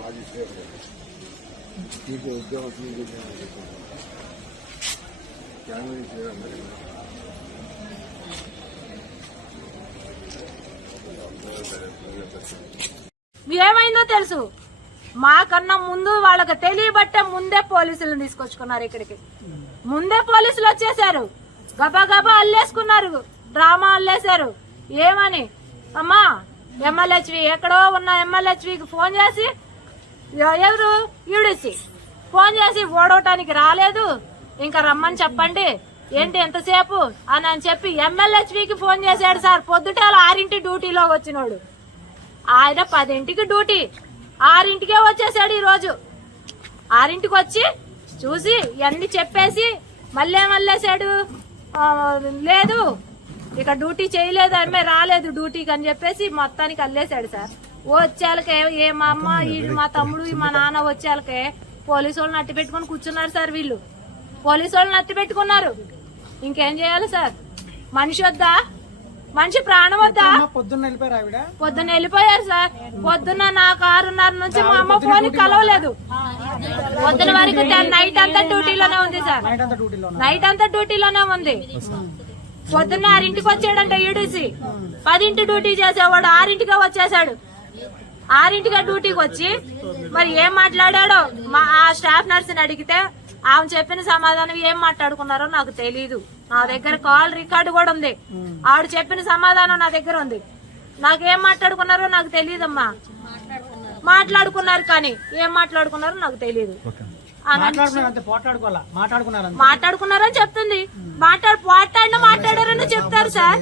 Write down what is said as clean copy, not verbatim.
మాజీ ఉద్యోగస్తులు ఏమైందో తెలుసు. మాకన్నా ముందు వాళ్ళకి తెలియబట్టే ముందే పోలీసులను తీసుకొచ్చుకున్నారు. ఇక్కడికి ముందే పోలీసులు వచ్చేసారు. గబా గబా అల్లేసుకున్నారు, డ్రామా అల్లేశారు. ఏమని అమ్మా ఎమ్మెల్యేచ్వి ఎక్కడో ఉన్న ఎమ్మెల్యేచ్వికి ఫోన్ చేసి, ఎవరు ఈడిసి ఫోన్ చేసి ఓడవటానికి రాలేదు, ఇంకా రమ్మని చెప్పండి, ఏంటి ఎంతసేపు అని చెప్పి ఎమ్మెల్యేచ్వికి ఫోన్ చేశాడు సార్. పొద్దుటాల 6 డ్యూటీలో వచ్చినోడు ఆయన 10కి డ్యూటీ, 6కే వచ్చేసాడు. ఈ రోజు 6కి వచ్చి చూసి ఇవన్నీ చెప్పేసి మళ్ళీ ఏమల్లేసాడు, లేదు ఇక డ్యూటీ చేయలేదు, అమ్మే రాలేదు డ్యూటీకి అని చెప్పేసి మొత్తానికి అల్లేసాడు సార్. వచ్చేళ్ళకే మా అమ్మ మా తమ్ముడు మా నాన్న వచ్చేళ్ళకే పోలీసు వాళ్ళని అట్టి పెట్టుకుని కూర్చున్నారు సార్. వీళ్ళు పోలీసు వాళ్ళని అట్టి పెట్టుకున్నారు. ఇంకేం చేయాలి సార్? మనిషి వద్దా? మనిషి ప్రాణం వద్దా? పొద్దున్న వెళ్ళిపోయారు సార్. పొద్దున్న నాకు 6:30 నుంచి మా అమ్మ ఫోన్ కలవలేదు. పొద్దున వరకు నైట్ అంతా డ్యూటీలోనే ఉంది సార్. నైట్ అంతా డ్యూటీలోనే ఉంది. పొద్దున్న 6కి వచ్చాడంట ఈడీసీ. 10 డ్యూటీ చేసేవాడు 6కే వచ్చేసాడు. 6కే డ్యూటీకి వచ్చి మరి ఏం మాట్లాడాడో మా స్టాఫ్ నర్సుని అడిగితే ఆమె చెప్పిన సమాధానం ఏం మాట్లాడుకున్నారో నాకు తెలీదు. నా దగ్గర కాల్ రికార్డు కూడా ఉంది. ఆవిడ చెప్పిన సమాధానం నా దగ్గర ఉంది. నాకేం మాట్లాడుకున్నారో నాకు తెలియదమ్మా. మాట్లాడుకున్నారు కానీ ఏం మాట్లాడుకున్నారో నాకు తెలియదు. మాట్లాడుకున్నారని చెప్తుంది. మాట్లాడారని చెప్తారు సార్.